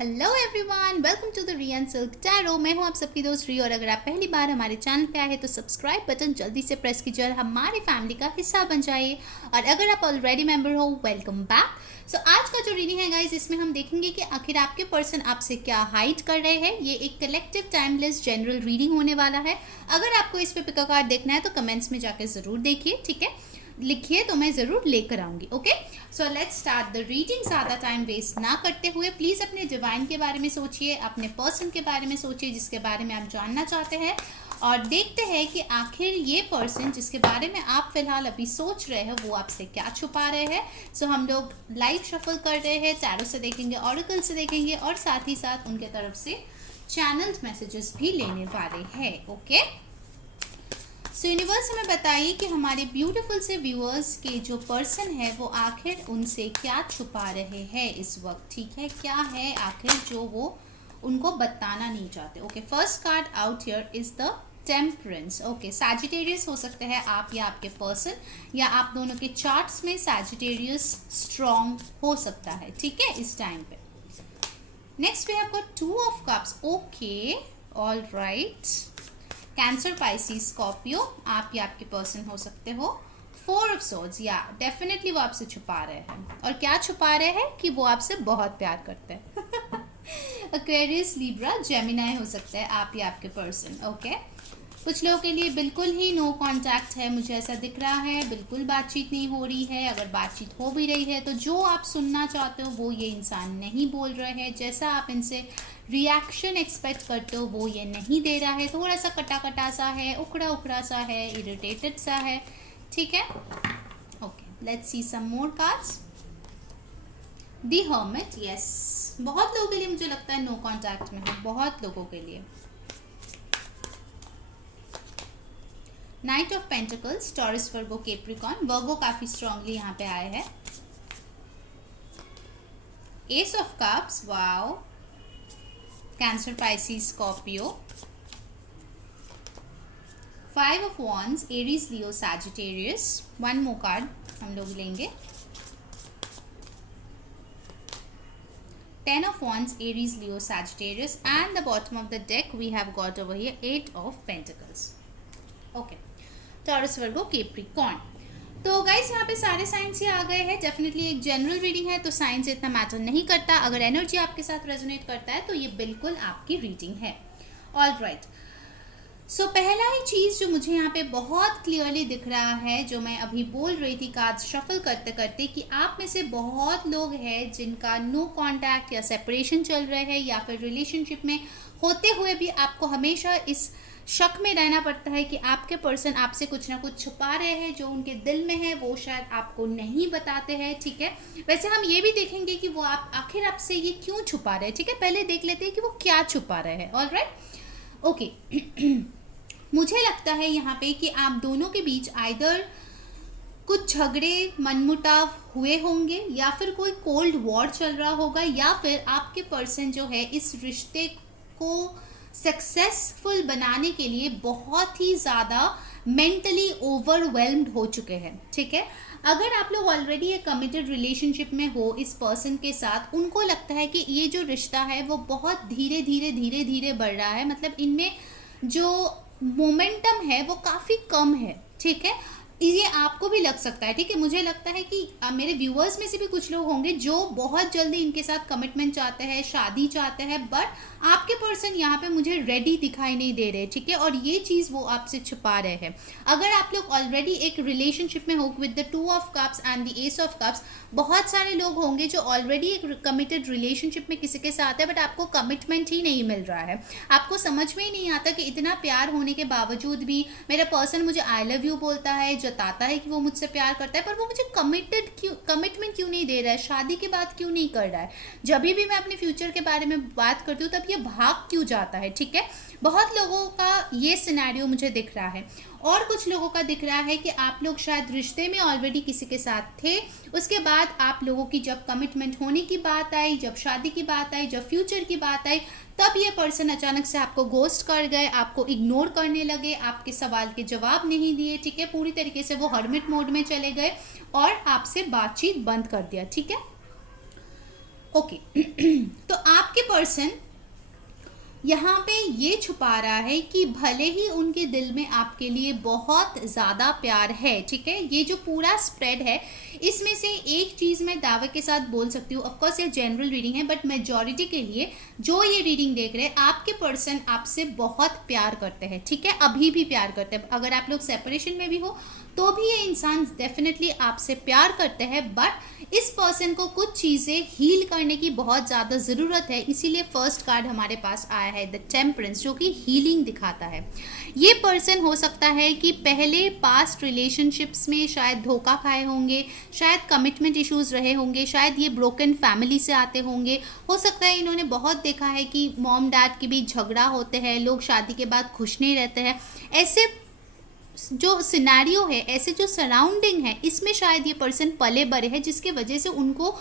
Hello everyone, welcome to the Rian silk tarot. मैं हूं आप सबकी दोस्त री, और अगर आप पहली बार हमारे चैनल पे आए हैं तो सब्सक्राइब बटन जल्दी से प्रेस कीजिए और हमारी फैमिली का हिस्सा बन जाइए। और अगर आप ऑलरेडी मेंबर हो, वेलकम बैक। सो आज का जो रीडिंग है गाइज, इसमें हम देखेंगे कि आखिर आपके पर्सन आपसे क्या हाइड कर रहे हैं। ये एक कलेक्टिव टाइमलेस जनरल रीडिंग होने वाला है। अगर आपको इस पे पिक कार्ड देखना है तो कमेंट्स में जाकर ज़रूर देखिए, ठीक है, लिखिए तो मैं ज़रूर लेकर आऊँगी। Okay, so let's start the reading. ज़्यादा टाइम वेस्ट ना करते हुए प्लीज़ अपने डिवाइन के बारे में सोचिए, अपने पर्सन के बारे में सोचिए जिसके बारे में आप जानना चाहते हैं, और देखते हैं कि आखिर ये पर्सन जिसके बारे में आप फिलहाल अभी सोच रहे हैं वो आपसे क्या छुपा रहे हैं। सो हम लोग लाइव शफल कर रहे हैं, टैरो से देखेंगे, ऑरेकल से देखेंगे, और साथ ही साथ उनके तरफ से चैनल मैसेजेस भी लेने वाले हैं। ओके, सो यूनिवर्स हमें बताइए कि हमारे ब्यूटीफुल से व्यूअर्स के जो पर्सन है वो आखिर उनसे क्या छुपा रहे हैं इस वक्त। ठीक है, क्या है आखिर जो वो उनको बताना नहीं चाहते। Okay, first card out here is the temperance. Okay, Sagittarius हो सकते हैं आप या आपके पर्सन, या आप दोनों के चार्ट्स में सैजिटेरियस स्ट्रॉन्ग हो सकता है। ठीक है, इस टाइम पे next we have got 2 of cups. Okay, all right, Cancer, Pisces, Scorpio, आप या आपके पर्सन हो सकते हो। 4 ऑफ सोर्ड्स, या डेफिनेटली वो आपसे छुपा रहे हैं, और क्या छुपा रहे हैं कि वो आपसे बहुत प्यार करते हैं। एक्वेरियस, लिब्रा, जेमिनाई हो सकता है आप या आपके पर्सन। ओके, कुछ लोगों के लिए बिल्कुल ही नो कांटेक्ट है, मुझे ऐसा दिख रहा है, बिल्कुल बातचीत नहीं हो रही है। अगर बातचीत हो भी रही है तो जो आप सुनना चाहते हो वो ये इंसान नहीं बोल रहे हैं, जैसा आप इनसे रिएक्शन एक्सपेक्ट करते हो वो ये नहीं दे रहा है। थोड़ा सा कटा कटा सा है, उखड़ा उखड़ा सा है, इरिटेटेड सा है। ठीक है, okay, let's see some more cards. The Hermit, yes, बहुत लोगों के लिए मुझे लगता है नो कांटेक्ट में है, बहुत लोगों के लिए। Knight of pentacles, Taurus, Virgo, Capricorn, Virgo काफी स्ट्रांगली यहाँ पे आए हैं। Ace of cups, wow, Cancer, Pisces, Scorpio. 5 of wands, Aries, Leo, Sagittarius. 1 more card हम लोग लेंगे। 10 of wands, Aries, Leo, Sagittarius, and the bottom of the deck we have got over here 8 of pentacles. Okay, Taurus, Virgo, Capricorn. तो guys यहाँ पे सारे science ही आ गए हैं। Definitely एक जनरल रीडिंग है तो साइंस इतना मैटर नहीं करता। अगर एनर्जी आपके साथ रेजोनेट करता है तो ये बिल्कुल आपकी रीडिंग है। ऑल राइट, सो पहला ही चीज़ जो मुझे यहाँ पे बहुत क्लियरली दिख रहा है, जो मैं अभी बोल रही थी कार्ड्स शफल करते करते, कि आप में से बहुत लोग हैं जिनका नो कांटेक्ट या सेपरेशन चल रहे हैं, या फिर रिलेशनशिप में होते हुए भी आपको हमेशा इस शक में रहना पड़ता है कि आपके पर्सन आपसे कुछ ना कुछ छुपा रहे हैं, जो उनके दिल में है वो शायद आपको नहीं बताते हैं। ठीक है, वैसे हम ये भी देखेंगे कि वो आप आखिर आपसे ये क्यों छुपा रहे हैं। ठीक है, पहले देख लेते हैं कि वो क्या छुपा रहे हैं। ऑल राइट, ओके, मुझे लगता है यहाँ पे कि आप दोनों के बीच आइदर कुछ झगड़े मनमुटाव हुए होंगे, या फिर कोई कोल्ड वॉर चल रहा होगा, या फिर आपके पर्सन जो है इस रिश्ते को सक्सेसफुल बनाने के लिए बहुत ही ज़्यादा मेंटली ओवरवेल्म्ड हो चुके हैं। ठीक है, अगर आप लोग ऑलरेडी एक कमिटेड रिलेशनशिप में हो इस पर्सन के साथ, उनको लगता है कि ये जो रिश्ता है वो बहुत धीरे धीरे धीरे धीरे बढ़ रहा है, मतलब इनमें जो मोमेंटम है वो काफ़ी कम है। ठीक है, ये आपको भी लग सकता है। ठीक है, मुझे लगता है कि मेरे व्यूअर्स में से भी कुछ लोग होंगे जो बहुत जल्दी इनके साथ कमिटमेंट चाहते हैं, शादी चाहते हैं, बट आपके पर्सन यहाँ पे मुझे रेडी दिखाई नहीं दे रहे। ठीक है, और ये चीज़ वो आपसे छुपा रहे हैं। अगर आप लोग ऑलरेडी एक रिलेशनशिप में हो with the 2 of cups and the S of cups, बहुत सारे लोग होंगे जो ऑलरेडी एक कमिटेड रिलेशनशिप में किसी के साथ है, बट आपको कमिटमेंट ही नहीं मिल रहा है। आपको समझ में ही नहीं आता कि इतना प्यार होने के बावजूद भी मेरा पर्सन मुझे आई लव यू बोलता है, जताता है कि वो मुझसे प्यार करता है, पर वो मुझे कमिटमेंट क्यों नहीं दे रहा है, शादी की बात क्यों नहीं कर रहा है। जब भी मैं अपने फ्यूचर के बारे में बात करती हूँ तब ये भाग क्यों जाता है। ठीक है, बहुत लोगों का ये सिनेरियो मुझे दिख रहा है, और कुछ लोगों का दिख रहा है कि आप लोग शायद रिश्ते में ऑलरेडी किसी के साथ थे, उसके बाद आप लोगों की जब कमिटमेंट होने की बात आई, जब शादी की बात आई, जब फ्यूचर की बात आई, तब ये पर्सन अचानक से आपको गोस्ट कर गए, आपको इग्नोर करने लगे, आपके सवाल के जवाब नहीं दिए। ठीक है, पूरी तरीके से वो हर्मिट मोड में चले गए और आपसे बातचीत बंद कर दिया। ठीक है, ओके तो आपके पर्सन यहाँ पे ये छुपा रहा है कि भले ही उनके दिल में आपके लिए बहुत ज़्यादा प्यार है, ठीक है, ये जो पूरा स्प्रेड है इसमें से एक चीज़ मैं दावे के साथ बोल सकती हूँ, ऑफकोर्स ये जनरल रीडिंग है, बट मेजॉरिटी के लिए जो ये रीडिंग देख रहे हैं, आपके पर्सन आपसे बहुत प्यार करते हैं, ठीक है, अभी भी प्यार करते हैं। अगर आप लोग सेपरेशन में भी हो तो भी ये इंसान डेफिनेटली आपसे प्यार करते हैं, बट इस पर्सन को कुछ चीज़ें हील करने की बहुत ज़्यादा ज़रूरत है। इसीलिए फर्स्ट कार्ड हमारे पास आया है द टेम्परेंस, जो कि हीलिंग दिखाता है। ये पर्सन हो सकता है कि पहले पास्ट रिलेशनशिप्स में शायद धोखा खाए होंगे, शायद कमिटमेंट इश्यूज रहे होंगे, शायद ये ब्रोकन फैमिली से आते होंगे। हो सकता है इन्होंने बहुत देखा है कि मॉम डैड के बीच झगड़ा होते हैं, लोग शादी के बाद खुश नहीं रहते हैं। ऐसे जो सिनेरियो है, ऐसे जो सराउंडिंग है, इसमें शायद ये पर्सन पले बड़े हैं, जिसके वजह से उनको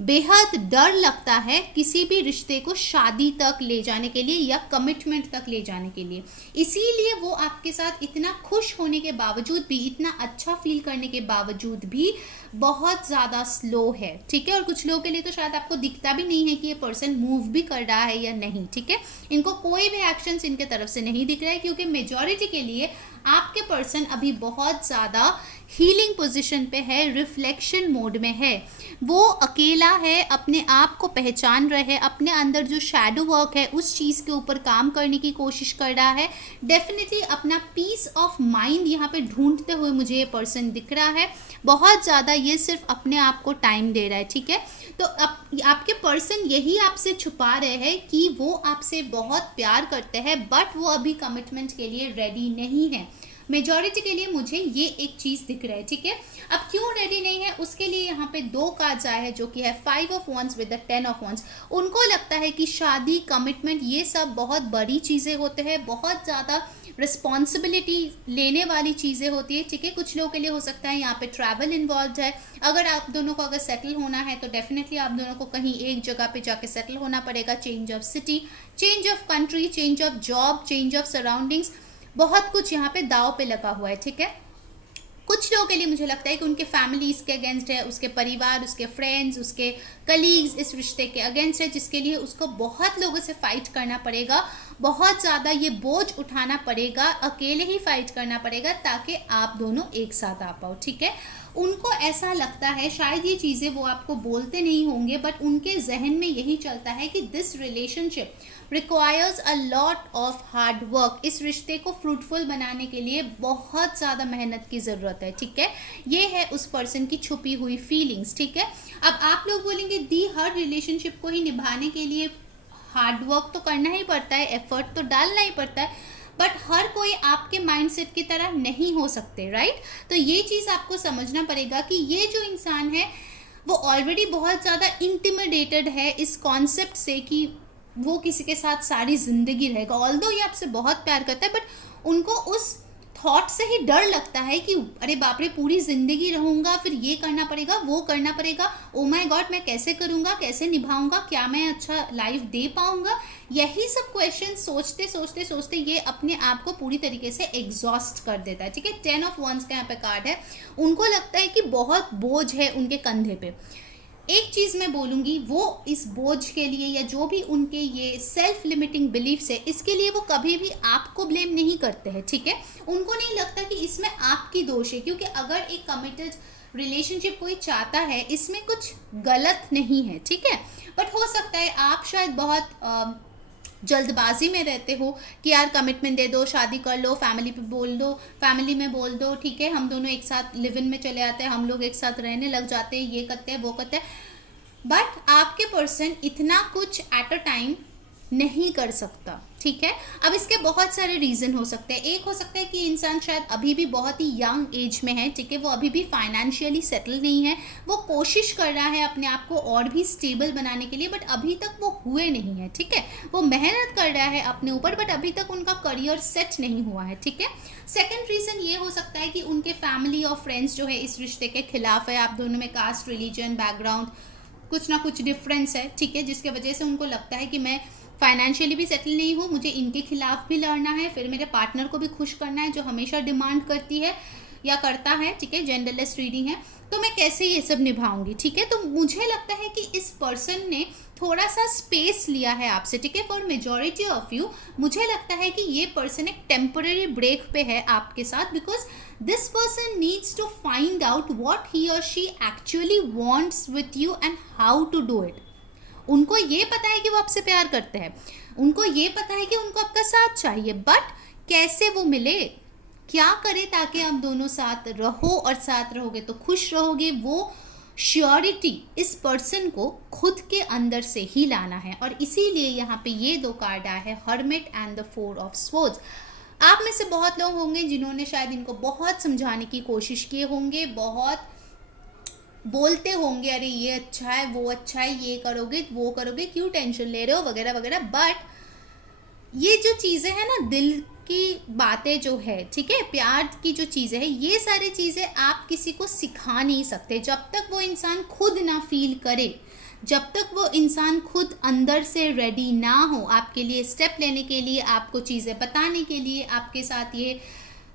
बेहद डर लगता है किसी भी रिश्ते को शादी तक ले जाने के लिए या कमिटमेंट तक ले जाने के लिए। इसीलिए वो आपके साथ इतना खुश होने के बावजूद भी, इतना अच्छा फील करने के बावजूद भी बहुत ज़्यादा स्लो है, ठीक है। और कुछ लोगों के लिए तो शायद आपको दिखता भी नहीं है कि ये पर्सन मूव भी कर रहा है या नहीं, ठीक है। इनको कोई भी एक्शंस इनके तरफ से नहीं दिख रहा है, क्योंकि मेजॉरिटी के लिए आपके पर्सन अभी बहुत ज़्यादा हीलिंग पोजीशन पे है, रिफ्लेक्शन मोड में है। वो अकेला है, अपने आप को पहचान रहे है, अपने अंदर जो शैडो वर्क है उस चीज़ के ऊपर काम करने की कोशिश कर रहा है। डेफिनेटली अपना पीस ऑफ माइंड यहाँ पे ढूंढते हुए मुझे ये पर्सन दिख रहा है। बहुत ज़्यादा ये सिर्फ अपने आप को टाइम दे रहा है, ठीक है। तो आपके पर्सन यही आपसे छुपा रहे हैं कि वो आपसे बहुत प्यार करते हैं, बट वो अभी कमिटमेंट के लिए रेडी नहीं है। मेजॉरिटी के लिए मुझे ये एक चीज़ दिख रहा है, ठीक है। अब क्यों रेडी नहीं है, उसके लिए यहाँ पे दो कार्ड्स आए हैं, जो कि है 5 of wands with the 10 of wands। उनको लगता है कि शादी, कमिटमेंट, ये सब बहुत बड़ी चीज़ें होते हैं, बहुत ज़्यादा रिस्पॉन्सिबिलिटी लेने वाली चीज़ें होती है, ठीक है। कुछ लोगों के लिए हो सकता है यहाँ पे ट्रैवल इन्वॉल्व है। अगर आप दोनों को अगर सेटल होना है तो डेफिनेटली आप दोनों को कहीं एक जगह पे जाके सेटल होना पड़ेगा। Change of city, change of country, change of job, change of surroundings, बहुत कुछ यहाँ पे दाव पे लगा हुआ है, ठीक है। कुछ लोगों के लिए मुझे लगता है कि उनके फैमिली इसके अगेंस्ट है, उसके परिवार, उसके फ्रेंड्स, उसके कलीग्स इस रिश्ते के अगेंस्ट है, जिसके लिए उसको बहुत लोगों से फाइट करना पड़ेगा, बहुत ज़्यादा ये बोझ उठाना पड़ेगा, अकेले ही फाइट करना पड़ेगा ताकि आप दोनों एक साथ आ पाओ, ठीक है। उनको ऐसा लगता है, शायद ये चीज़ें वो आपको बोलते नहीं होंगे, बट उनके जहन में यही चलता है कि this relationship requires a lot of hard work. इस रिश्ते को फ्रूटफुल बनाने के लिए बहुत ज़्यादा मेहनत की ज़रूरत है, ठीक है। ये है उस पर्सन की छुपी हुई फीलिंग्स, ठीक है। अब आप लोग बोलेंगे दी हर रिलेशनशिप को ही निभाने के लिए हार्ड वर्क तो करना ही पड़ता है, एफर्ट तो डालना ही पड़ता है, बट हर कोई आपके माइंडसेट की तरह नहीं हो सकते, राइट। तो ये चीज़ आपको समझना पड़ेगा कि ये जो इंसान है वो ऑलरेडी बहुत ज़्यादा इंटिमिडेटेड है इस कॉन्सेप्ट से कि वो किसी के साथ सारी ज़िंदगी रहेगा। ऑल्दो ये आपसे बहुत प्यार करता है, बट उनको उस थॉट से ही डर लगता है कि अरे बाप रे, पूरी ज़िंदगी रहूँगा, फिर ये करना पड़ेगा, वो करना पड़ेगा, ओ माय गॉड मैं कैसे करूँगा, कैसे निभाऊँगा, क्या मैं अच्छा लाइफ दे पाऊँगा। यही सब क्वेश्चन सोचते सोचते सोचते ये अपने आप को पूरी तरीके से एग्जॉस्ट कर देता है, ठीक है। 10 ऑफ wands का यहाँ पे कार्ड है। उनको लगता है कि बहुत बोझ है उनके कंधे पे। एक चीज़ मैं बोलूँगी, वो इस बोझ के लिए या जो भी उनके ये सेल्फ लिमिटिंग बिलीफ्स है, इसके लिए वो कभी भी आपको ब्लेम नहीं करते हैं, ठीक है। उनको नहीं लगता कि इसमें आपकी दोष है, क्योंकि अगर एक कमिटेड रिलेशनशिप कोई चाहता है, इसमें कुछ गलत नहीं है, ठीक है। बट हो सकता है आप शायद बहुत जल्दबाजी में रहते हो कि यार कमिटमेंट दे दो, शादी कर लो, फैमिली पे बोल दो, फैमिली में बोल दो, ठीक है, हम दोनों एक साथ लिव इन में चले आते हैं, हम लोग एक साथ रहने लग जाते हैं, ये करते हैं, वो करते हैं। बट आपके पर्सन इतना कुछ एट अ टाइम नहीं कर सकता, ठीक है। अब इसके बहुत सारे रीज़न हो सकते हैं। एक हो सकता है कि इंसान शायद अभी भी बहुत ही यंग एज में है, ठीक है, वो अभी भी फाइनेंशियली सेटल नहीं है, वो कोशिश कर रहा है अपने आप को और भी स्टेबल बनाने के लिए, बट अभी तक वो हुए नहीं है, ठीक है। वो मेहनत कर रहा है अपने ऊपर, बट अभी तक उनका करियर सेट नहीं हुआ है, ठीक है। सेकेंड रीज़न ये हो सकता है कि उनके फैमिली और फ्रेंड्स जो है इस रिश्ते के खिलाफ है। आप दोनों में कास्ट, रिलीजन, बैकग्राउंड कुछ ना कुछ डिफरेंस है, ठीक है, जिसके वजह से उनको लगता है कि मैं फाइनेंशियली भी सेटल नहीं हूँ, मुझे इनके खिलाफ भी लड़ना है, फिर मेरे पार्टनर को भी खुश करना है जो हमेशा डिमांड करती है या करता है, ठीक है, जेंडरलेस रीडिंग है, तो मैं कैसे ये सब निभाऊंगी, ठीक है। तो मुझे लगता है कि इस पर्सन ने थोड़ा सा स्पेस लिया है आपसे, ठीक है। फॉर मेजॉरिटी ऑफ यू मुझे लगता है कि ये पर्सन एक टेम्पररी ब्रेक पे है आपके साथ, because this person needs to find out what he or she actually wants with you and how to do it. उनको ये पता है कि वो आपसे प्यार करते हैं, उनको ये पता है कि उनको आपका साथ चाहिए, बट कैसे वो मिले, क्या करे ताकि आप दोनों साथ रहो, और साथ रहोगे तो खुश रहोगे, वो श्योरिटी इस पर्सन को खुद के अंदर से ही लाना है। और इसीलिए यहाँ पे ये दो कार्ड आए हैं, hermit and the 4 of swords. आप में से बहुत लोग होंगे जिन्होंने शायद इनको बहुत समझाने की कोशिश किए होंगे, बहुत बोलते होंगे अरे ये अच्छा है, वो अच्छा है, ये करोगे वो करोगे, क्यों टेंशन ले रहे हो, वगैरह वगैरह। बट ये जो चीज़ें हैं ना, दिल की बातें जो है, ठीक है, प्यार की जो चीज़ें हैं, ये सारी चीज़ें आप किसी को सिखा नहीं सकते जब तक वो इंसान खुद ना फील करे, जब तक वो इंसान खुद अंदर से रेडी ना हो आपके लिए स्टेप लेने के लिए, आपको चीज़ें बताने के लिए, आपके साथ ये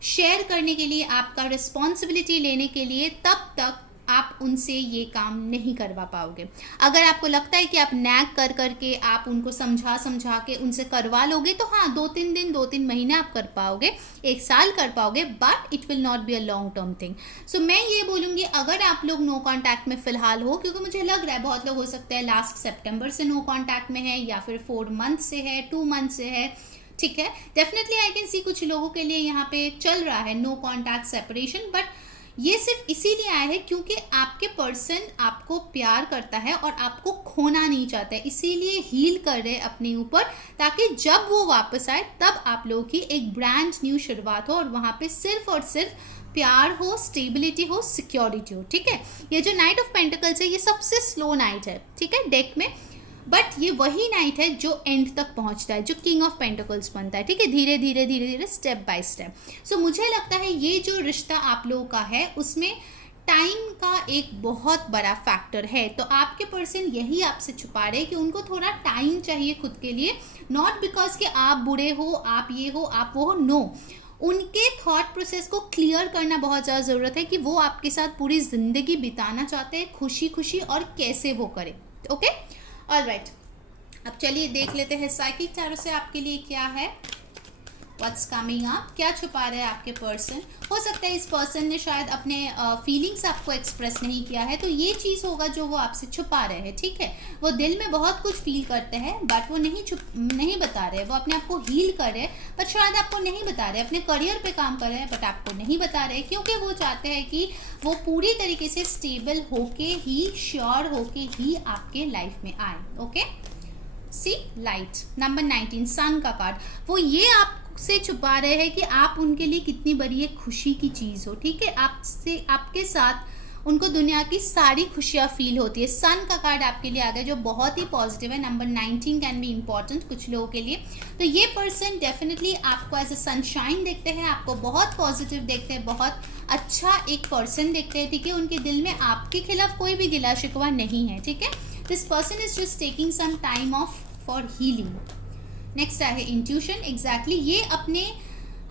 शेयर करने के लिए, आपका रिस्पॉन्सिबिलिटी लेने के लिए, तब तक आप उनसे ये काम नहीं करवा पाओगे। अगर आपको लगता है कि आप नैग कर करके आप उनको समझा के उनसे करवा लोगे तो हाँ, 2-3 दिन 2-3 महीने आप कर पाओगे, 1 साल कर पाओगे, but it will not be a long term thing. So मैं ये बोलूँगी, अगर आप लोग नो कॉन्टैक्ट में फ़िलहाल हो, क्योंकि मुझे लग रहा है बहुत लोग हो सकते हैं लास्ट सितंबर से नो कॉन्टैक्ट में है, या फिर 4 मंथ से है, 2 मंथ से है, ठीक है। डेफिनेटली आई कैन सी कुछ लोगों के लिए यहाँ पे चल रहा है नो कॉन्टैक्ट सेपरेशन, बट ये सिर्फ इसीलिए आया है क्योंकि आपके पर्सन आपको प्यार करता है और आपको खोना नहीं चाहता है, इसीलिए हील कर रहे हैं अपने ऊपर, ताकि जब वो वापस आए तब आप लोगों की एक ब्रांड न्यू शुरुआत हो, और वहाँ पे सिर्फ और सिर्फ प्यार हो, स्टेबिलिटी हो, सिक्योरिटी हो, ठीक है। ये जो नाइट ऑफ पेंटिकल्स है, ये सबसे स्लो नाइट है, ठीक है, डेक में, बट ये वही नाइट है जो एंड तक पहुंचता है, जो किंग ऑफ पेंटिकल्स बनता है, ठीक है, धीरे धीरे धीरे धीरे, स्टेप बाय स्टेप। सो मुझे लगता है ये जो रिश्ता आप लोगों का है उसमें टाइम का एक बहुत बड़ा फैक्टर है। तो आपके पर्सन यही आपसे छुपा रहे हैं कि उनको थोड़ा टाइम चाहिए खुद के लिए, नॉट बिकॉज कि आप बुरे हो, आप ये हो, आप वो हो, नो, उनके थॉट प्रोसेस को क्लियर करना बहुत ज़्यादा ज़रूरत है कि वो आपके साथ पूरी ज़िंदगी बिताना चाहते हैं खुशी खुशी, और कैसे वो करें, ओके। ऑलराइट, अब चलिए देख लेते हैं साइकिक टैरो से आपके लिए क्या है, व्हाट्स कमिंग अप, क्या छुपा रहे हैं आपके पर्सन। हो सकता है इस पर्सन ने शायद अपने फीलिंग्स आपको एक्सप्रेस नहीं किया है, तो ये चीज़ होगा जो वो आपसे छुपा रहे हैं, ठीक है। वो दिल में बहुत कुछ फील करते हैं, बट वो नहीं बता रहे, वो अपने आप को हील कर रहे हैं, बट शायद आपको नहीं बता रहे, अपने करियर पे काम कर रहे हैं, बट आपको नहीं बता रहे, क्योंकि वो चाहते हैं कि वो पूरी तरीके से स्टेबल होके ही, श्योर होके ही आपके लाइफ में आए, ओके। सी लाइट, नंबर 19, सन का कार्ड, वो ये आप से छुपा रहे हैं कि आप उनके लिए कितनी बड़ी एक खुशी की चीज़ हो, ठीक है, आपसे, आपके साथ उनको दुनिया की सारी खुशियाँ फील होती है। सन का कार्ड आपके लिए आ गया जो बहुत ही पॉजिटिव है, नंबर 19 कैन बी इम्पॉर्टेंट कुछ लोगों के लिए। तो ये पर्सन डेफिनेटली आपको एज अ सनशाइन देखते हैं, आपको बहुत पॉजिटिव देखते हैं, बहुत अच्छा एक पर्सन देखते हैं, ठीक है, उनके दिल में आपके खिलाफ कोई भी गिला शिकवा नहीं है, ठीक है। This person is just taking some time off for healing. Next है इंट्यूशन, एग्जैक्टली, ये अपने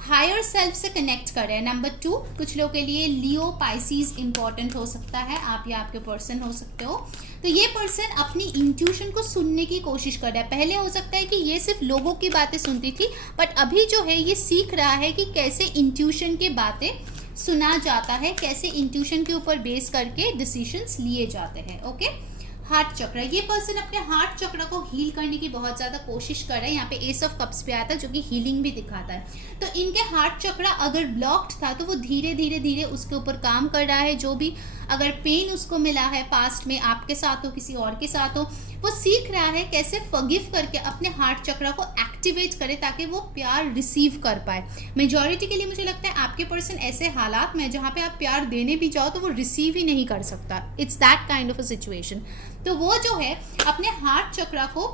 हायर सेल्फ से कनेक्ट कर रहे हैं। नंबर 2, कुछ लोगों के लिए लियो पाइसीज इंपॉर्टेंट हो सकता है, आप या आपके पर्सन हो सकते हो। तो ये पर्सन अपनी इंट्यूशन को सुनने की कोशिश कर रहा है। पहले हो सकता है कि ये सिर्फ लोगों की बातें सुनती थी, बट अभी जो है ये सीख रहा है कि कैसे इंट्यूशन की बातें सुना जाता है, कैसे इंट्यूशन के ऊपर बेस करके डिसीजंस लिए जाते हैं, ओके। हार्ट चक्र, ये पर्सन अपने हार्ट चक्र को हील करने की बहुत ज़्यादा कोशिश कर रहे हैं। यहाँ पे एस ऑफ कप्स पे आता है जो कि हीलिंग भी दिखाता है। तो इनके हार्ट चक्र अगर ब्लॉक्ड था तो वो धीरे धीरे धीरे उसके ऊपर काम कर रहा है। जो भी अगर पेन उसको मिला है पास्ट में, आपके साथ हो, किसी और के साथ हो, वो सीख रहा है कैसे फॉरगिव करके अपने हार्ट चक्र को एक्टिवेट करे ताकि वो प्यार रिसीव कर पाए। मेजॉरिटी के लिए मुझे लगता है आपके पर्सन ऐसे हालात में जहाँ पे आप प्यार देने भी जाओ तो वो रिसीव ही नहीं कर सकता। It's that kind of a situation. तो वो जो है अपने हार्ट चक्र को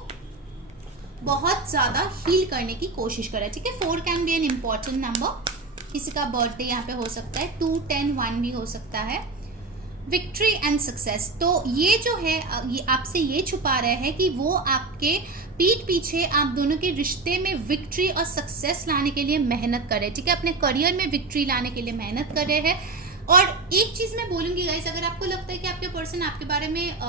बहुत ज़्यादा हील करने की कोशिश कर रहा है, ठीक है। 4 can be an important number, किसी का बर्थडे यहाँ पे हो सकता है, 2, 10, 1 भी हो सकता है। विक्ट्री एंड सक्सेस, तो ये जो है ये आपसे ये छुपा रहे हैं कि वो आपके पीठ पीछे आप दोनों के रिश्ते में विक्ट्री और सक्सेस लाने के लिए मेहनत कर रहे हैं, ठीक है। अपने करियर में विक्ट्री लाने के लिए मेहनत कर रहे हैं। और एक चीज़ मैं बोलूँगी गाइस, अगर आपको लगता है कि आपके पर्सन आपके बारे में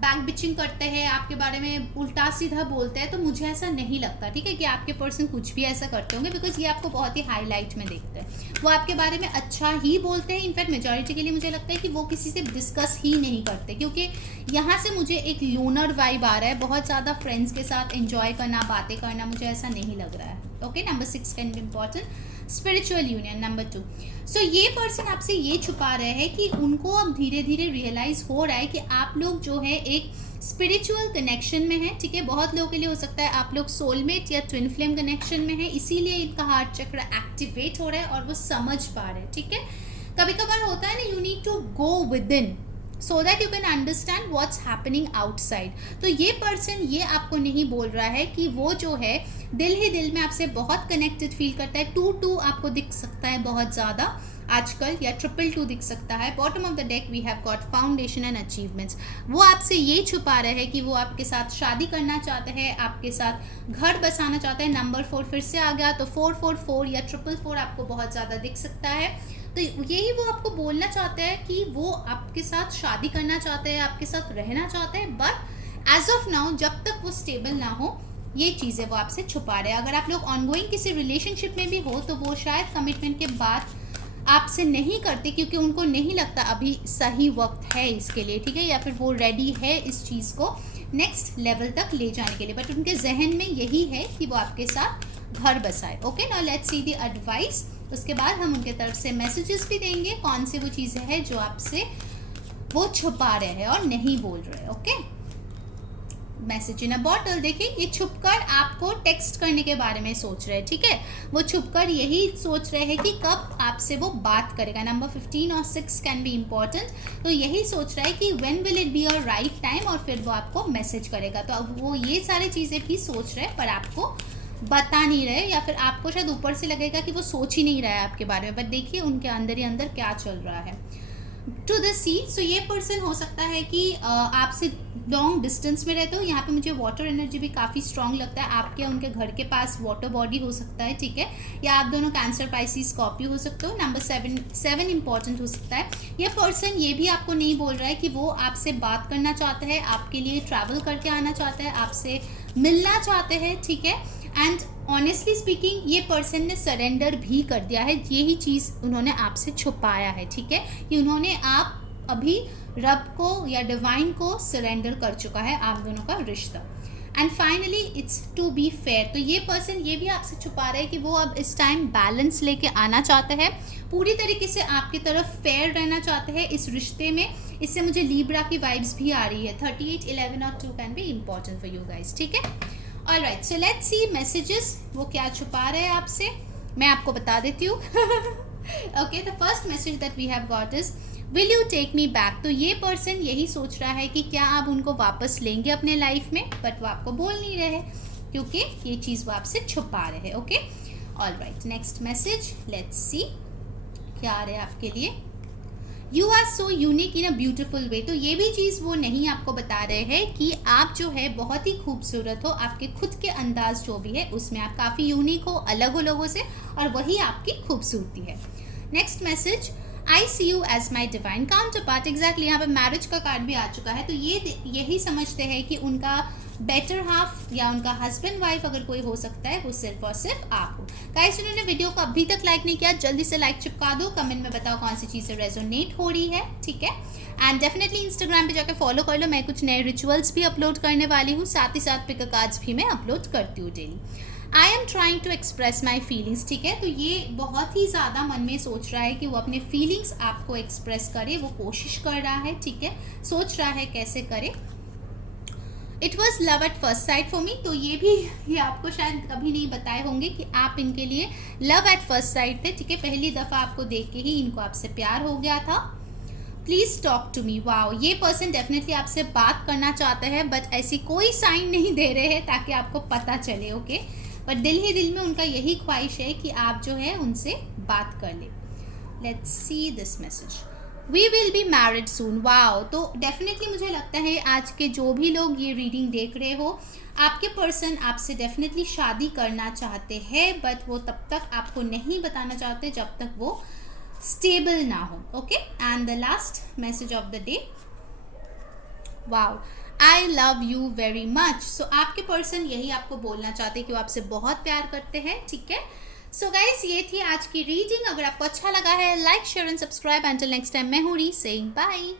बैक बिचिंग करते हैं, आपके बारे में उल्टा सीधा बोलते हैं, तो मुझे ऐसा नहीं लगता, ठीक है, कि आपके पर्सन कुछ भी ऐसा करते होंगे, बिकॉज ये आपको बहुत ही हाईलाइट में देखते हैं। वो आपके बारे में अच्छा ही बोलते हैं। इनफैक्ट मेजॉरिटी के लिए मुझे लगता है कि वो किसी से डिस्कस ही नहीं करते, क्योंकि यहाँ से मुझे एक लोनर वाइब आ रहा है, बहुत ज़्यादा फ्रेंड्स के साथ एंजॉय करना, बातें करना, मुझे ऐसा नहीं लग रहा है। Okay, number 6 can be important, spiritual union. Number 2, सो ये पर्सन आपसे ये छुपा रहे हैं कि उनको अब धीरे धीरे रियलाइज हो रहा है कि आप लोग जो है एक स्पिरिचुअल कनेक्शन में है, ठीक है। बहुत लोगों के लिए हो सकता है आप लोग सोलमेट या ट्विन फ्लेम कनेक्शन में है, इसीलिए इनका हार्ट चक्र एक्टिवेट हो रहा है और वो समझ पा रहे हैं, ठीक है। कभी कभार होता है ना, you need to go within so that you can understand what's happening outside. तो ये पर्सन ये आपको नहीं बोल रहा है कि वो जो है दिल ही दिल में आपसे बहुत कनेक्टेड फील करता है। 2-2 आपको दिख सकता है बहुत ज़्यादा आजकल, या 2-2 दिख सकता है। Bottom of the deck we have got foundation and achievements. वो आपसे ये छुपा रहे हैं कि वो आपके साथ शादी करना चाहते हैं, आपके साथ घर बसाना चाहते हैं। नंबर 4 फिर से आ गया, तो 444 या 444 आपको बहुत ज़्यादा दिख सकता है। तो यही वो आपको बोलना चाहते हैं कि वो आपके साथ शादी करना चाहते हैं, आपके साथ रहना चाहते हैं, बट एज ऑफ नाउ जब तक वो स्टेबल ना हो, ये चीज़ें वो आपसे छुपा रहे हैं। अगर आप लोग ऑनगोइंग किसी रिलेशनशिप में भी हो तो वो शायद कमिटमेंट के बाद आपसे नहीं करते, क्योंकि उनको नहीं लगता अभी सही वक्त है इसके लिए, ठीक है, या फिर वो रेडी है इस चीज़ को नेक्स्ट लेवल तक ले जाने के लिए। बट उनके जहन में यही है कि वो आपके साथ घर बसाए। Okay, now let's see the advice. उसके बाद हम उनके तरफ से मैसेजेस भी देंगे, कौन से वो चीज़ें हैं जो आपसे वो छुपा रहे हैं और नहीं बोल रहे। ओके, मैसेज इन अ बॉटल। देखिए, ये छुपकर आपको टेक्स्ट करने के बारे में सोच रहे हैं, ठीक है। वो छुपकर यही सोच रहे हैं कि कब आपसे वो बात करेगा। नंबर 15 और 6 कैन बी इम्पॉर्टेंट। तो यही सोच रहा है कि when will it be a right time, और फिर वो आपको मैसेज करेगा। तो अब वो ये सारी चीज़ें भी सोच रहे हैं पर आपको बता नहीं रहे, या फिर आपको शायद ऊपर से लगेगा कि वो सोच ही नहीं रहा है आपके बारे में, बट देखिए उनके अंदर ही अंदर क्या चल रहा है। टू द सी, सो ये पर्सन हो सकता है कि आपसे लॉन्ग डिस्टेंस में रहते हो। यहाँ पे मुझे वाटर एनर्जी भी काफ़ी स्ट्रांग लगता है। आपके उनके घर के पास वाटर बॉडी हो सकता है, ठीक है, या आप दोनों कैंसर, पाइसिस, स्कॉर्पियो हो सकते हो। नंबर 7 इंपॉर्टेंट हो सकता है। ये पर्सन ये भी आपको नहीं बोल रहा है कि वो आपसे बात करना चाहते हैं, आपके लिए ट्रैवल करके आना चाहते हैं, आपसे मिलना चाहते हैं, ठीक है। एंड ऑनेस्टली स्पीकिंग, ये पर्सन ने सरेंडर भी कर दिया है। यही चीज़ उन्होंने आपसे छुपाया है, ठीक है, कि उन्होंने आप अभी रब को या डिवाइन को सरेंडर कर चुका है आप दोनों का रिश्ता। And finally it's to be fair. तो ये पर्सन ये भी आपसे छुपा रहे हैं कि वो अब इस टाइम बैलेंस लेके आना चाहते हैं, पूरी तरीके से आपकी तरफ फेयर रहना चाहते हैं इस रिश्ते में। इससे मुझे लीब्रा की वाइब्स भी आ रही है। 38, 11 और 2 can be important for you guys, ठीक है। Alright, so let's see messages, वो क्या छुपा रहे हैं आपसे, मैं आपको बता देती हूँ। Okay, the first message that we have got is will you take me back. तो ये पर्सन यही सोच रहा है कि क्या आप उनको वापस लेंगे अपने लाइफ में, बट वो आपको बोल नहीं रहे क्योंकि ये चीज़ वो आपसे छुपा रहे हैं। Okay, alright, next message, let's see क्या आ रहे हैं आपके लिए। You are so unique in a beautiful way. तो ये भी चीज़ वो नहीं आपको बता रहे हैं कि आप जो है बहुत ही खूबसूरत हो, आपके खुद के अंदाज जो भी है उसमें आप काफ़ी यूनिक हो, अलग हो लोगों से, और वही आपकी खूबसूरती है। Next message, I see you as my divine counterpart. Exactly, यहाँ पे मैरिज का कार्ड भी आ चुका है। तो ये यही समझते हैं कि उनका बेटर हाफ या उनका हस्बैंड वाइफ अगर कोई हो सकता है वो सिर्फ और सिर्फ आप हो। गाइस, उन्होंने वीडियो को अभी तक लाइक नहीं किया, जल्दी से लाइक चिपका दो, कमेंट में बताओ कौन सी चीज़ें रेजोनेट हो रही है, ठीक है। एंड डेफिनेटली इंस्टाग्राम पे जाकर फॉलो कर लो, मैं कुछ नए रिचुअल्स भी अपलोड करने वाली हूँ, साथ ही साथ पिक कार्ड्स भी मैं अपलोड करती हूँ daily. I am trying to express my feelings, ठीक है। तो ये बहुत ही ज़्यादा मन में सोच रहा है कि वो अपने फीलिंग्स आपको एक्सप्रेस करे, वो कोशिश कर रहा है, ठीक है, सोच रहा है कैसे करे। It was love at first sight for me. तो ये आपको शायद कभी नहीं बताए होंगे कि आप इनके लिए लव एट फर्स्ट साइट थे, ठीक है। पहली दफ़ा आपको देख के ही इनको आपसे प्यार हो गया था। Please talk to me. Wow, ये पर्सन डेफिनेटली आपसे बात करना चाहते हैं, बट ऐसी कोई साइन नहीं दे रहे हैं ताकि आपको पता चले, ओके। बट दिल ही दिल में उनका यही ख्वाहिश है कि आप जो है उनसे बात कर ले। Let's see this message, we will be married soon. Wow, तो डेफिनेटली मुझे लगता है आज के जो भी लोग ये रीडिंग देख रहे हो, आपके पर्सन आपसे डेफिनेटली शादी करना चाहते हैं, बट वो तब तक आपको नहीं बताना चाहते जब तक वो स्टेबल ना हो, okay. And the last message of the day, wow, I love you very much. So आपके पर्सन यही आपको बोलना चाहते हैं कि वो आपसे बहुत प्यार करते हैं, ठीक है। सो गाइस, ये थी आज की रीडिंग। अगर आपको अच्छा लगा है, like share and subscribe. Until next time, मैं हूँ री सेइंग बाय।